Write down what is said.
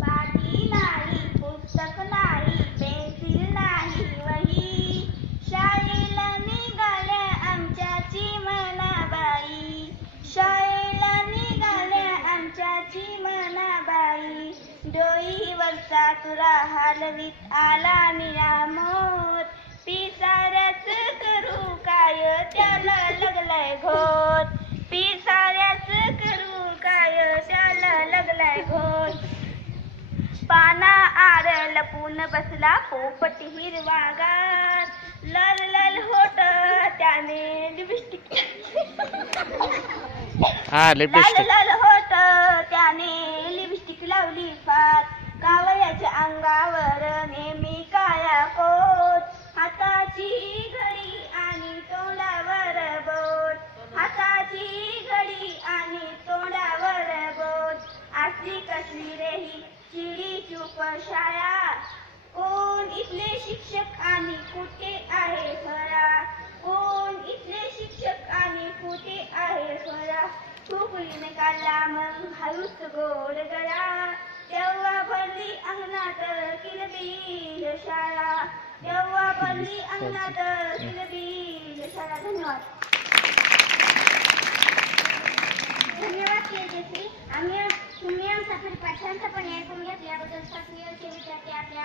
पाटी नाही, पुस्तक नाही, पेन्सिल नाही, वही. शाळेला निघाल्या आमच्या चिमणाबाई, शाळेला निघाल्या आमच्या चिमणाबाई. डोईवरचा तुरा हलवीत आला निळामोर, पिसाऱ्याच करू काय त्याला लागलाय घोर, पिसाऱ्याच करू काय त्याला लागलाय घोर. पाना आड लपून बसला पोपट हिरवागार, लाल लाल होठ त्याने लिपस्टिक लाल लाल होठ त्याने लिपस्टिक लावली फार. कावळ्याच्या अंगावर नेहमी काळा कोट, हाताची घडी आणि तोंडावर बोट, हाताची घडी आणि तोंडावर बोट. असली कसली रे ही चिडी चूप शाळा, कोण इथले शिक्षक आणि कुठे आहे खरा, कोण इथले शिक्षक आणि कुठे आहे खरा. खुपरीने काढला मग हळूच गोड गळा, तेव्हा भरली अंगणात किलबिल शाळा, तेव्हा भरली अंगणात किलबिल शाळा. धन्यवाद. धन्यवाद तेजश्री. तुम्ही आमचा परिपाठ शांतपणे ऐकून घेतल्याबद्दल शासकीय विद्यार्थी आपल्या